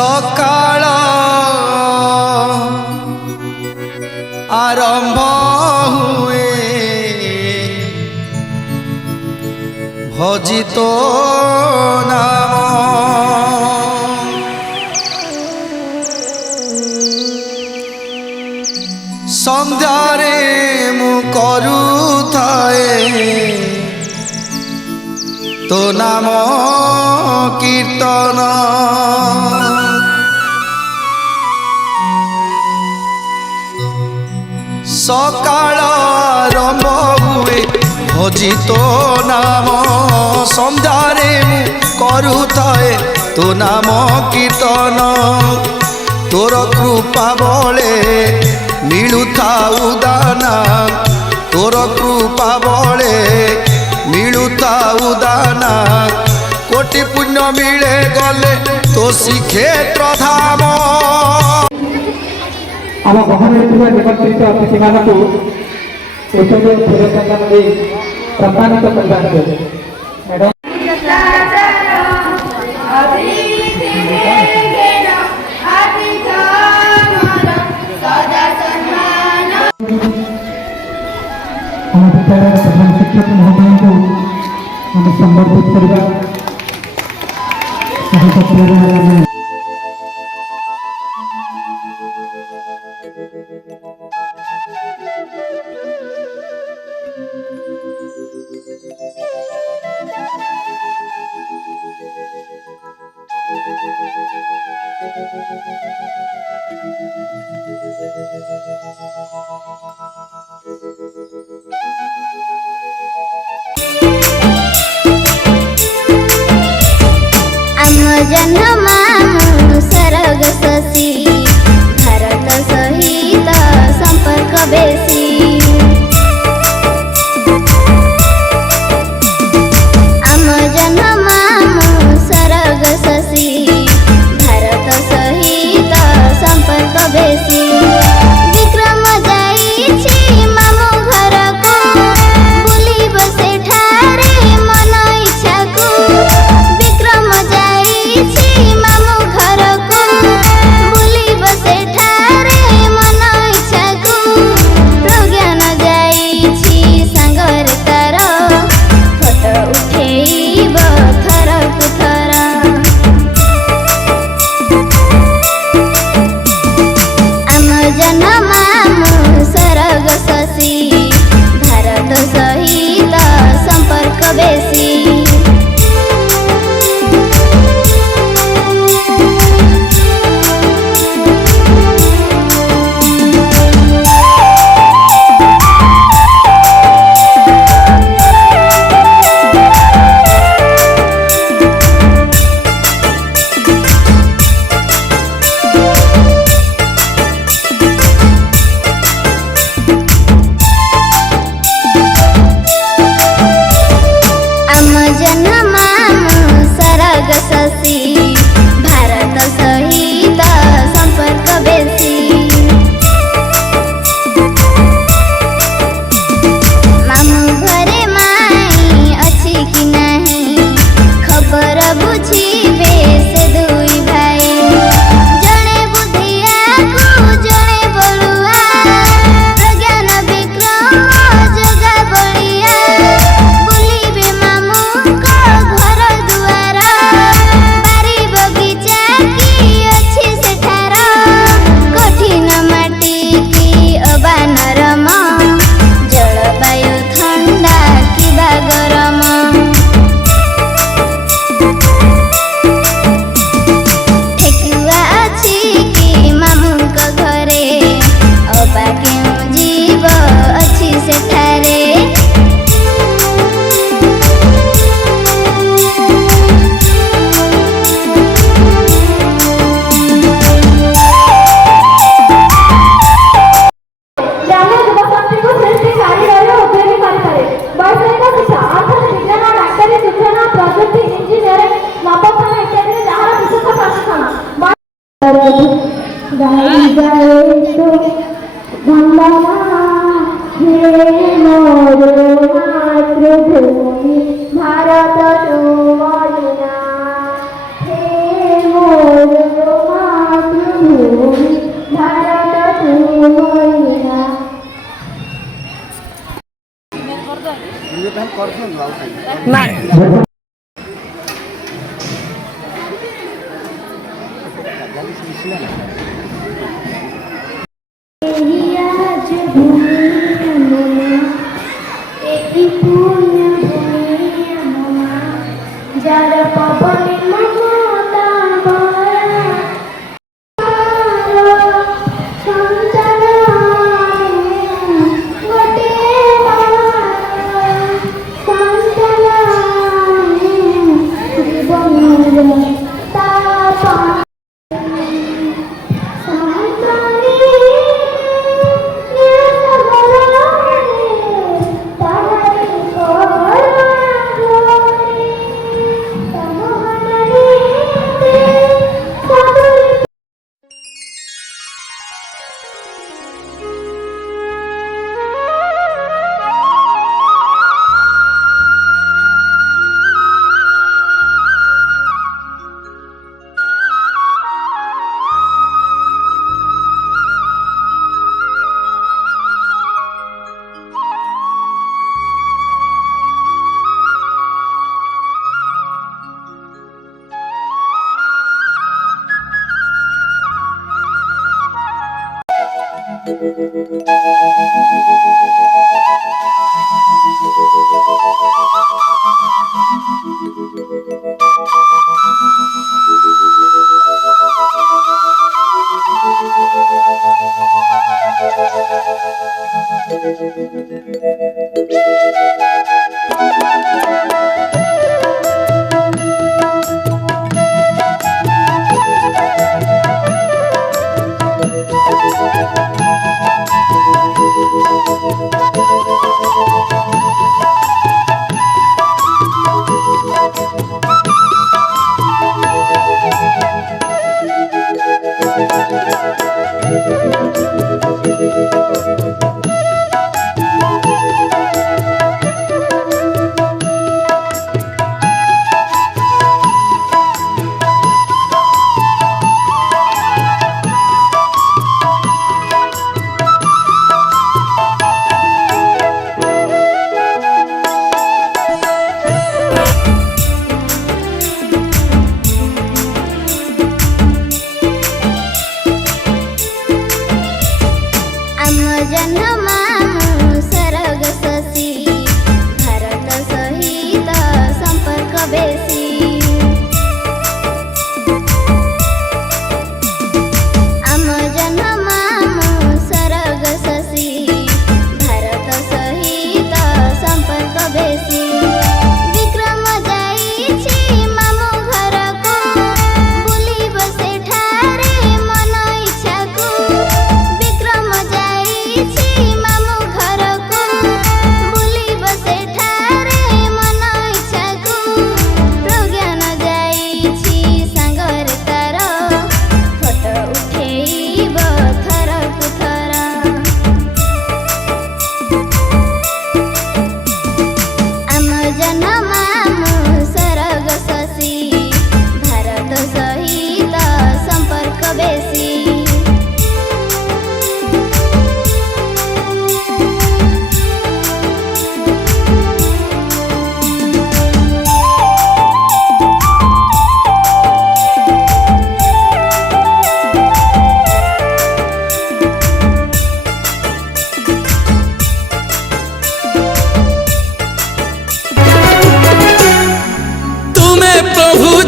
सकाळ आरंभ हुए भजित नाम संध्यारे मु करुथाए तो नाम कीर्तन सकाळ आरंभ हुए भजित नाम संध्यारे मु करुथाए तो नाम कीर्तन तोर कृपा बले मिलुथाउ दाना तोर कृपा बले मिलुथाउ दाना कोटि पुण्य मिले गले तो श्रीक्षेत्र धाम आम गहन निमंत्रित अतिथि मानक एसबू पुरस्कार सम्मानित करते मैडम हम विद्यालय प्रधान शिक्षक महोदय को हम संबोधित करवा जन्मा सरग शशि भारत सहित संपर्क बेसी आम जन्मा सरग शशि भारत सहित संपर्क बेसी विक्रम जाइछि मामु घर को बुली बसे ठारे मन इच्छा को विक्रम मामु घर को बुली बसे ठारे मन इच्छा को प्रज्ञान जाइछि सांगर तार फोटो उठेइब थर को थर आम जन्मा सरग शशि भारत सहित संपर्क बेसी जन्मा सरग शशि भारत सहित संपर्क बेसी मामु घरे माई अछि कि नाही खबर बुझिबे से दुई भाई जणे बुधिया को जणे बलुआ प्रज्ञान विक्रम जगा बलिया बुलिबे मामु घर दुआर बारी যার পবনে মমতা ভরা সন্তান গোটে সন্তান জীবনের তাপ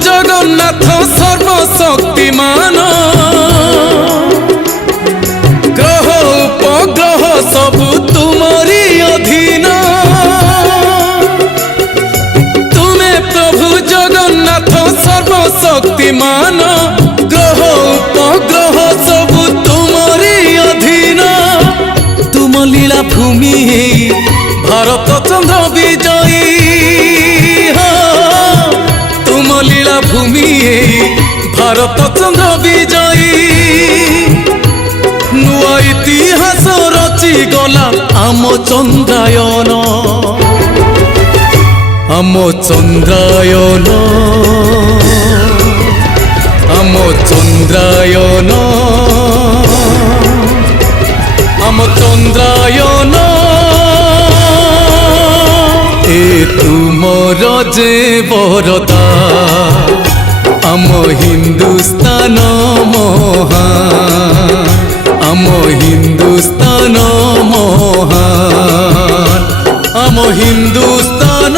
জগন্নাথ সর্বশক্তিমান গ্রহ উপগ্রহ সবু তুমরি অধীন তুমে প্রভু জগন্নাথ সর্বশক্তিমান গ্রহ উপগ্রহ সবু তুমরি অধীন তুম লীলা ভূমি ভারত চন্দ্র বিজয়ী লীলা ভূমি ভারত চন্দ্র বিজয়ী নূয়া ইতিহাস রচি গলা আম চন্দ্রায়ন আম চন্দ্রায়ন আম চন্দ্রায়ন আম চন্দ্রায়ন এ তুমর যে বরদা আম হিন্দুস্তান মহান আম হিন্দুস্তান মহান আম হিন্দুস্তান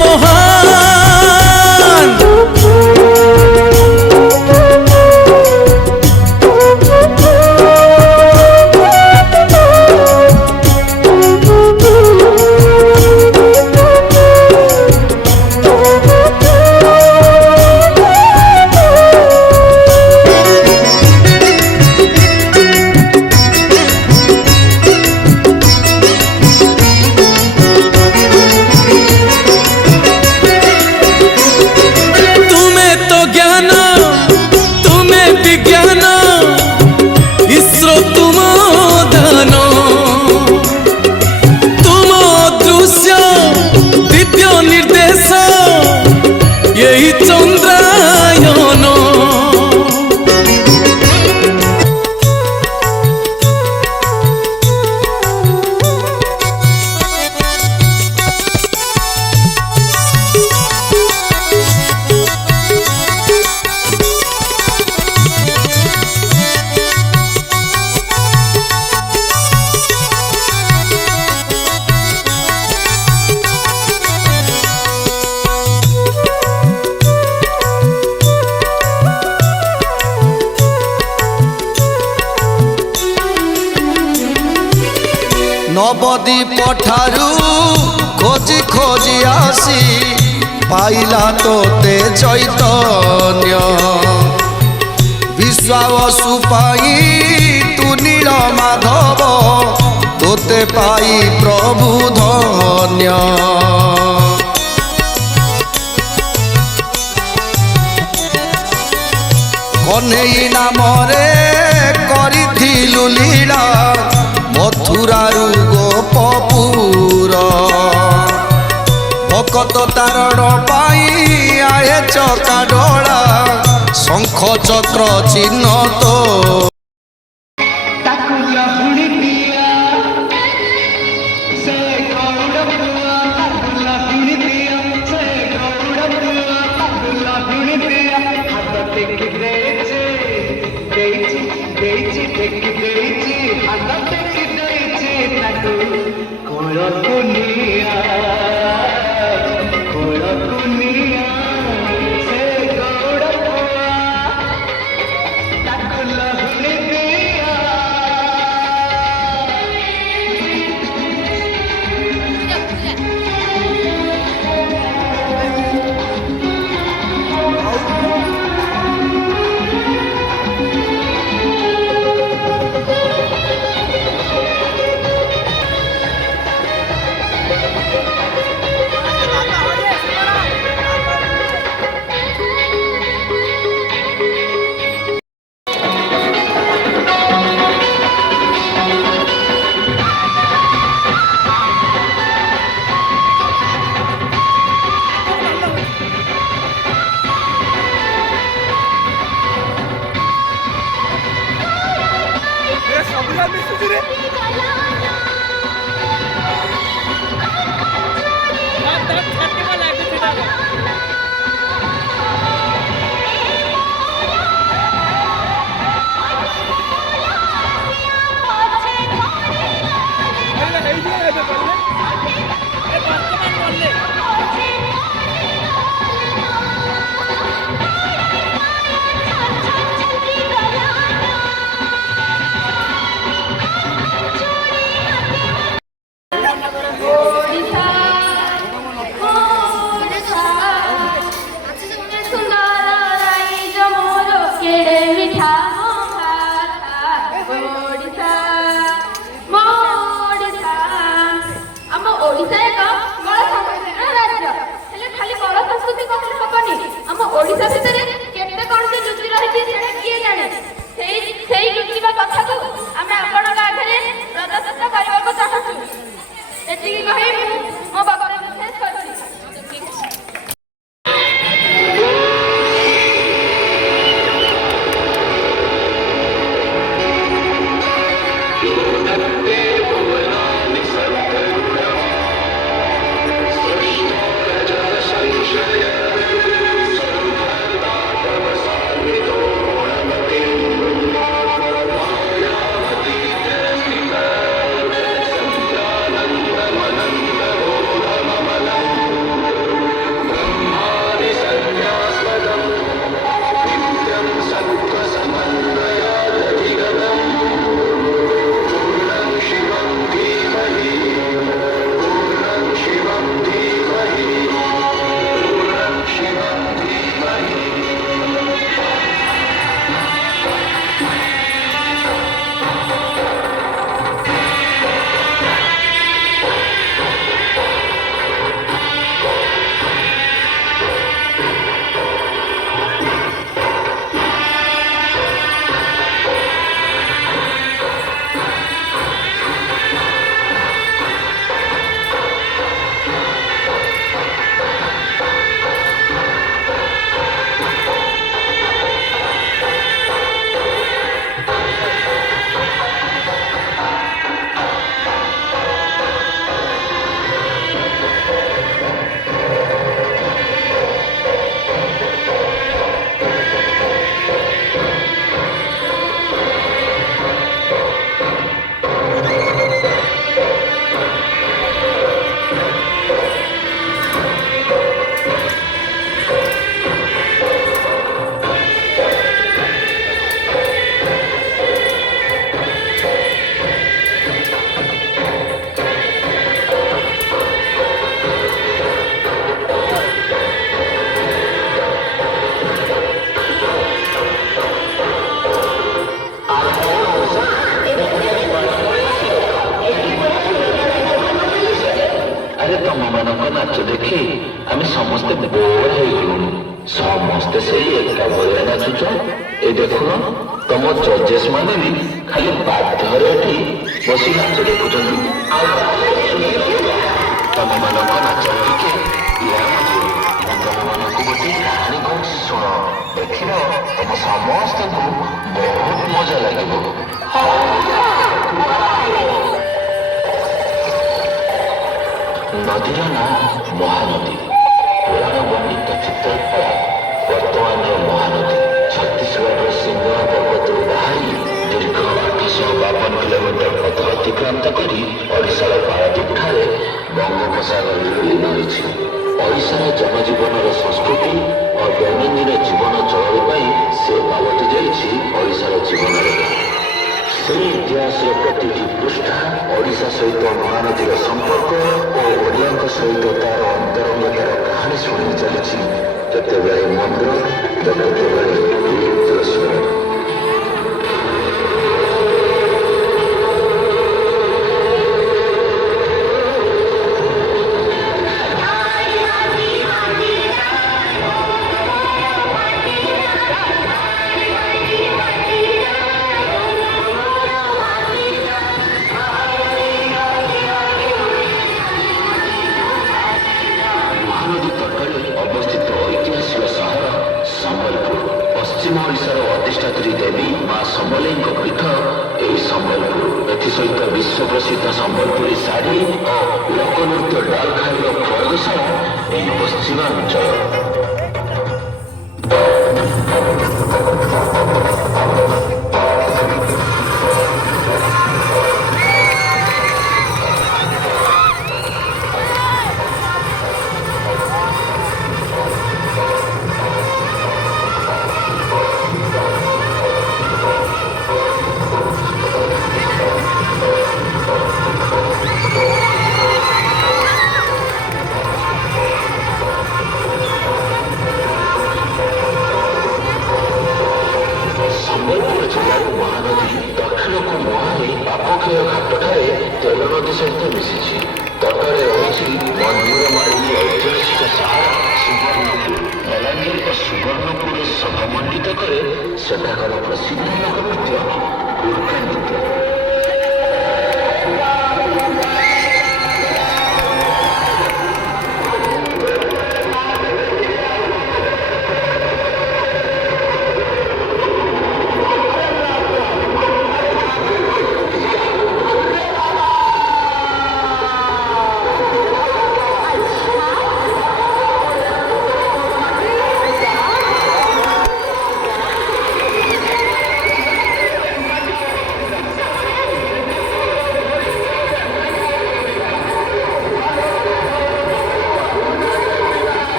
মহান নবদ্বীপ ঠারু খোঁজি খোঁজি আসি পাইলা তোতে চৈতন্য বিশ্বাবসু পাই তু নীল মাধব তোতে পাই প্রভু ধন্য কনেই নামরে করিথিলু লীলা মথুরারু গোপপুর ভকত তারণ পাই আয়ে চকা ডোলা শঙ্খ চক্র চিহ্ন তো ओडिशा भितर केते कोन से जुति रही सेटा किए जाने सेही जुति बा कथा को आमे आपण आखरे प्रदर्शित करबा को चाहछु एति कहि मो बाबा शेष करछि ହେଇଗଲୁଣି ସମସ୍ତେ ସେଇ ଏକା ଭଳିଆ ନାଚୁଛ। ଏ ଦେଖୁନ ତମ ଜଜେସ୍ ମାନେ ବି ଖାଲି ବାଧ୍ୟରେ ଏଠି ବସି ନାଚ ଦେଖୁଛନ୍ତି। ଆଉ ତମମାନଙ୍କ ନାଚ ଟିକେ ମୁଁ ତମମାନଙ୍କୁ ଗୋଟିଏ କାହାଣୀ କହୁଛି ଶୁଣ। ଦେଖିବ ତମ ସମସ୍ତଙ୍କୁ ବହୁତ ମଜା ଲାଗିବ। ନଦୀର ନାଁ ମହାନଦୀ। ପୁରାଣ ବର୍ଣ୍ଣିତ ଚିତ୍ରକଳା ବର୍ତ୍ତମାନର ମହାନଦୀ ଛତିଶଗଡ଼ର ସିଂହଳ ପର୍ବତରୁ ବାହାରି ଦୀର୍ଘ 852 କିଲୋମିଟର ପଥ ଅତିକ୍ରାନ୍ତ କରି ଓଡ଼ିଶାର ପାରାଦୀପଠାରେ ବଙ୍ଗୋପସାଗରରେ ଲୀନ ହୋଇଛି। ଓଡ଼ିଶାର ଜନଜୀବନର ସଂସ୍କୃତି ଓ ଦୈନନ୍ଦିନ ଜୀବନ ଚଳଣି ପାଇଁ ସେ ପାଲଟି ଯାଇଛି ଓଡ଼ିଶାର ଜୀବନରେଖା। ସେହି ଇତିହାସର ପ୍ରତିଟି ପୃଷ୍ଠା ଓଡ଼ିଶା ସହିତ ମହାନଦୀର ସମ୍ପର୍କ ଓ ଓଡ଼ିଆଙ୍କ ସହିତ ତାର ଅନ୍ତରଙ୍ଗତାର କାହାଣୀ ଶୁଣି ଚାଲିଛି। କେତେବେଳେ ମନ୍ତ୍ର ତ କେତେବେଳେ ସ୍ୱର। ମହାନଦୀ ତଟରେ ଅବସ୍ଥିତ ଐତିହାସିକ ସହର ସମ୍ବଲପୁର। ପଶ୍ଚିମ ଓଡ଼ିଶାର ଅଧିଷ୍ଠାତ୍ରୀ ଦେବୀ ମା ସମଲେଇଙ୍କ ପୀଠ ଏହି ସମ୍ବଲପୁର। ଏଥିସହିତ ବିଶ୍ୱ ପ୍ରସିଦ୍ଧ ସମ୍ବଲପୁରୀ ଶାଢ଼ୀ ଓ ଲୋକନୃତ୍ୟ ଡାଲଖାଇର ପ୍ରୟୋଗଶାଳା ଏହି ପଶ୍ଚିମାଞ୍ଚଳ। ସମ୍ବଲପୁର ଜିଲ୍ଲାର ମହାନଦୀ ଦକ୍ଷିଣକୁ ମୁହାଁଇ ପାପକ୍ଷୟ ଘାଟଠାରେ ତେଲ ନଦୀ ସହିତ ମିଶିଛି। ତଟରେ ରହିଛି ମନ୍ଦିରମାଳିନୀ ଐତିହାସିକ ସହର ସୁବର୍ଣ୍ଣପୁର। ବଲାଙ୍ଗୀର ଓ ସୁବର୍ଣ୍ଣପୁର ସଭାମଣ୍ଡିତ କରେ ସେଠାକାର ପ୍ରସିଦ୍ଧ ଲୋକନୃତ୍ୟ ଉର୍କା ନୃତ୍ୟ।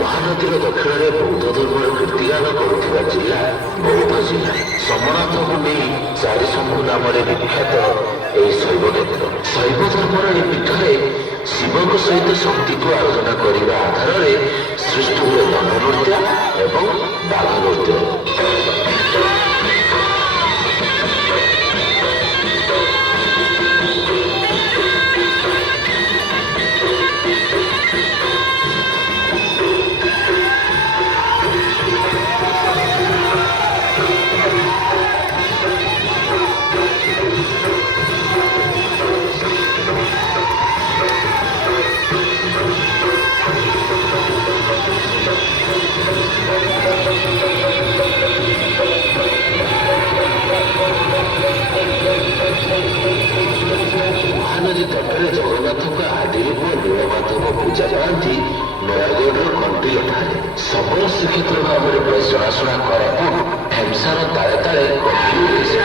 ମହାନଦୀର ଦକ୍ଷିଣରେ ବୌଦ୍ଧ ଧର୍ମର କୀର୍ତ୍ତିଗାନ କରୁଥିବା ଜିଲ୍ଲା ବୌଦ୍ଧ ଜିଲ୍ଲା। ସମନାଥକୁ ନେଇ ଚାରିଶମ୍ଭୁ ନାମରେ ବିଖ୍ୟାତ ଏହି ଶୈବକ୍ଷେତ୍ର। ଶୈବ ଧର୍ମର ଏହି ପୀଠରେ ଶିବଙ୍କ ସହିତ ଶକ୍ତିକୁ ଆରାଧନା କରିବା ଆଧାରରେ ସୃଷ୍ଟି ହୁଏ ଦଣ୍ଡ ନୃତ୍ୟ ଏବଂ ବାଘ ନୃତ୍ୟ। ମହାନଦୀ ତଟରେ ଜଗନ୍ନାଥଙ୍କ ଆଦି ରୂପ ନୀଳମାଧବ ପୂଜା ପାଆନ୍ତି ନୟାଗଡ଼ର କଣ୍ଟିଲଠାରେ। ଶବର ଶ୍ରୀକ୍ଷେତ୍ର ଭାବରେ ବେଶ ଜଣାଶୁଣା କୋରାପୁଟ ଢେମ୍ସାର ତାଳେ ତାଳେ କଣ୍ଟିଲ ଓଡ଼ିଶା।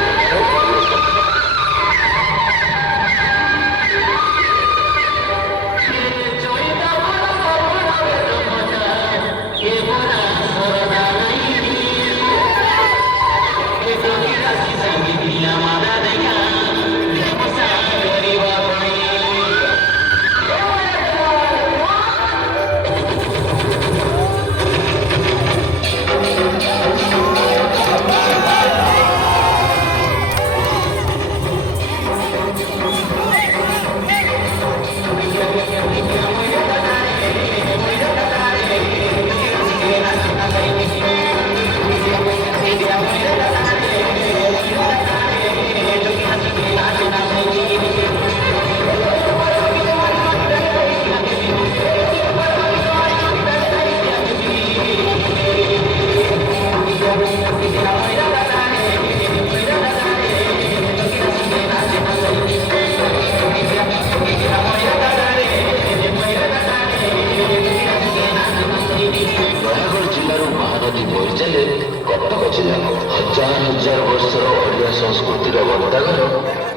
ନଦୀ ବହି ଚାଲେ କଟକ ଜିଲ୍ଲାକୁ। ହଜାର ହଜାର ବର୍ଷର ଓଡ଼ିଆ ସଂସ୍କୃତିର ଗନ୍ତାଘର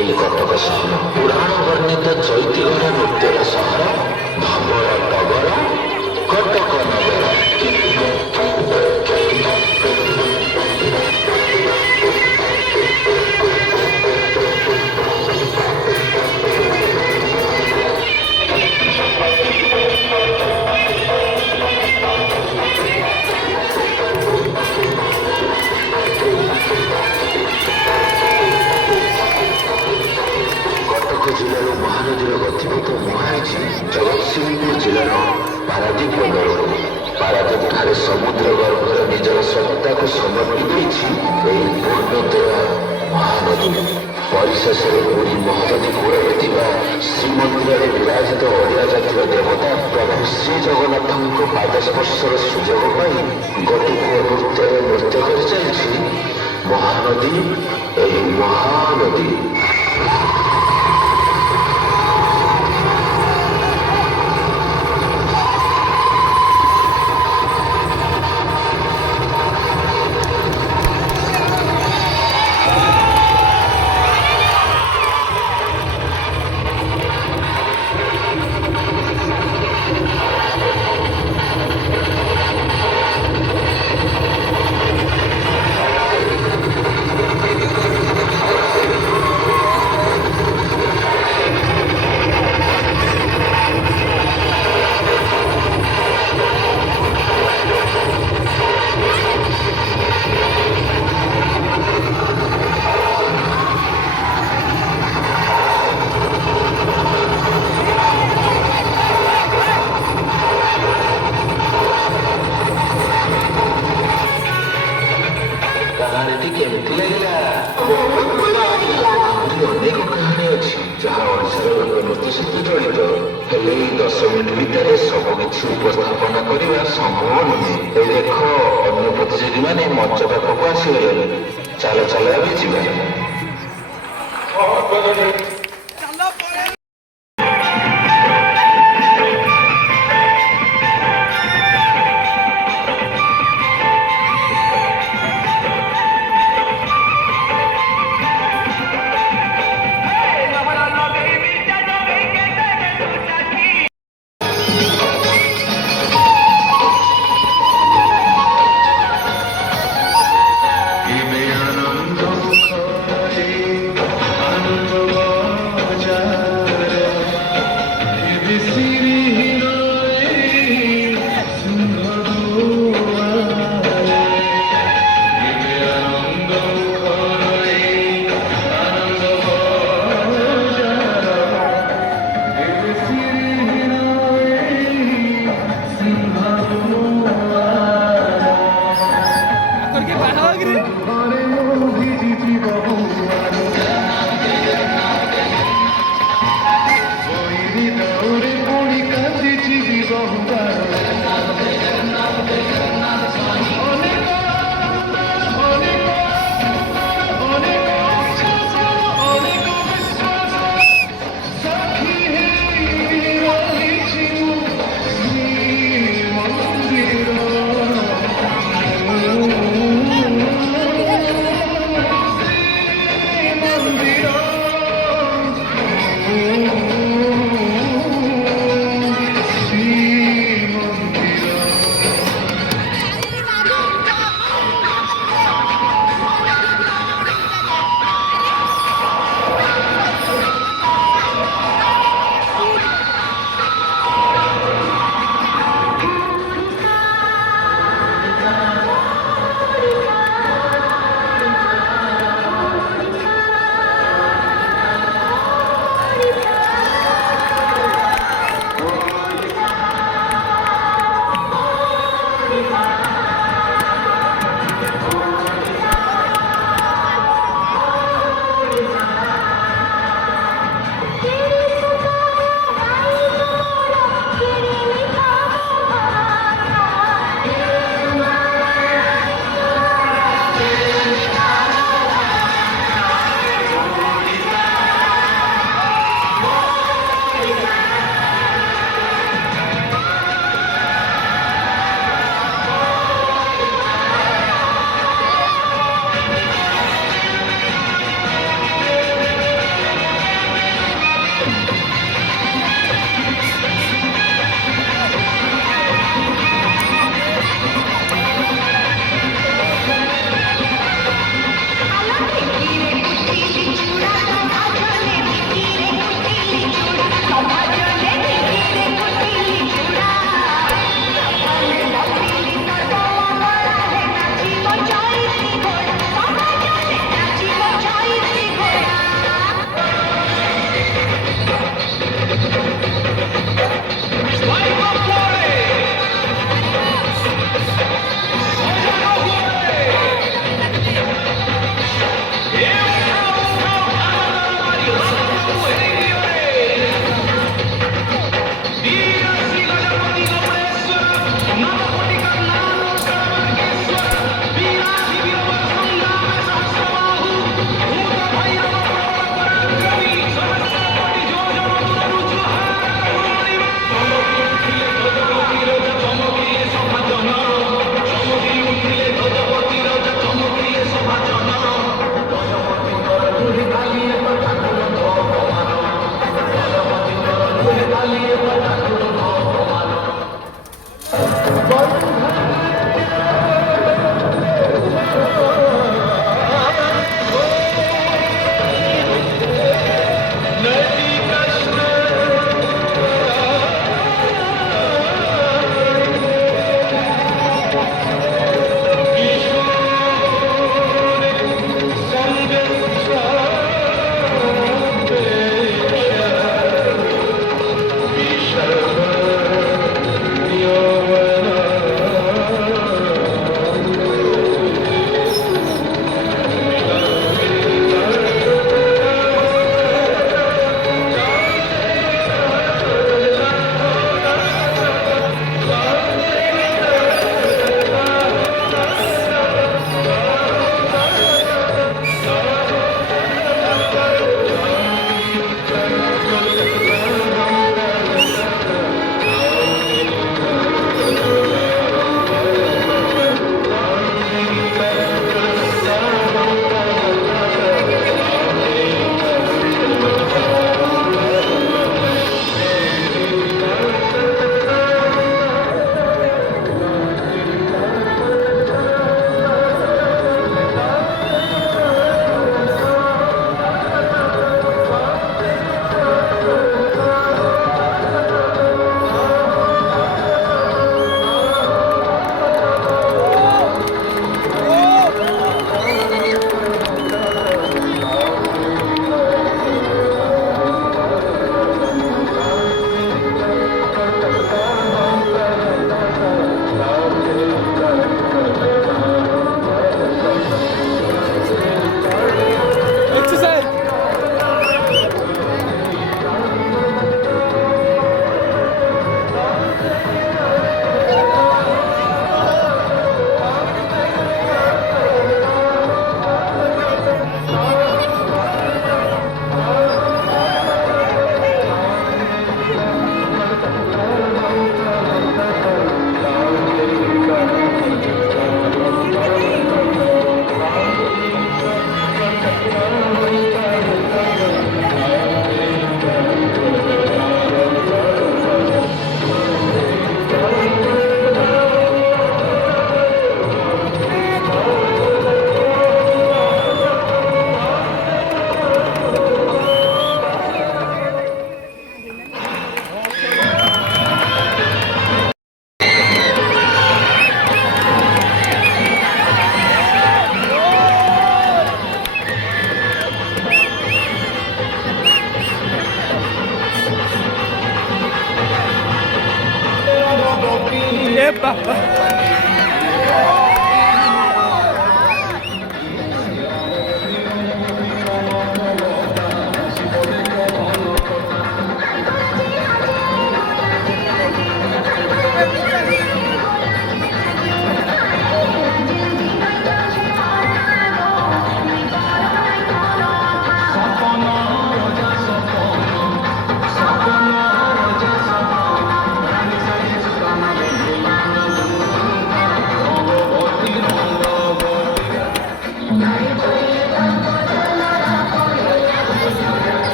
ଏହି କଟକ ସହର। ପୁରାଣ ବର୍ଣ୍ଣିତ ଚୈତିଘର ନୃତ୍ୟର ସହର, ଧବଳ ଟଗର କଟକ ନଗର। ଜିଲ୍ଲାର ମହାନଦୀର ଗତିପଥ ମୁହାଁଇଛି ଜଗତସିଂହପୁର ଜିଲ୍ଲାର ପାରାଦୀପ ବନ୍ଦରକୁ। ପାରାଦୀପଠାରେ ସମୁଦ୍ର ଗର୍ଭର ନିଜର ସତ୍ତାକୁ ସମର୍ପି ଦେଇଛି ଏହି ପୂର୍ଣ୍ଣୋଦୟ ମହାନଦୀ। ପରିଶେଷରେ ପୁରୀ ମହାନଦୀ କୂଳରେ ଥିବା ଶ୍ରୀମନ୍ଦିରରେ ବିରାଜିତ ଓଡ଼ିଆ ଜାତିର ଦେବତା ପ୍ରଭୁ ଶ୍ରୀ ଜଗନ୍ନାଥଙ୍କ ପାଦସ୍ପର୍ଶର ସୁଯୋଗ ପାଇ ଗୋଟିପୁଅ ନୃତ୍ୟରେ ନୃତ୍ୟ କରି ଚାଲିଛି ମହାନଦୀ, ଏହି ମହାନଦୀ। କେମିତି ଲାଗିଲା? ଆହୁରି ଅନେକ କାହାଣୀ ଅଛି ଯାହା ଓଡ଼ିଶାର ଲୋକନୃତ୍ୟ ସହିତ ଜଡ଼ିତ। ହେଲେ ଏଇ 10 ମିନିଟ୍ ଭିତରେ ସବୁ କିଛି ଉପସ୍ଥାପନ କରିବା ସମ୍ଭବ ନୁହେଁ। ଏ ଦେଖ, ଅନ୍ୟ ପ୍ରତିଯୋଗୀମାନେ ମଞ୍ଚ ପାଖକୁ ଆସିଗଲେଣି। ଚାଲ ଚାଲ ଏବେ ଯିବା।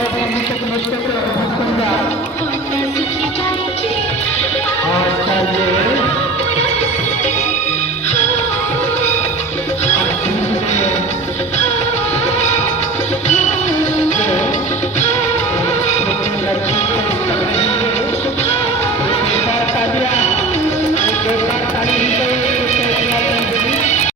ଆମର ବନ୍ଧୁତ୍ୱକୁ ନଷ୍ଟ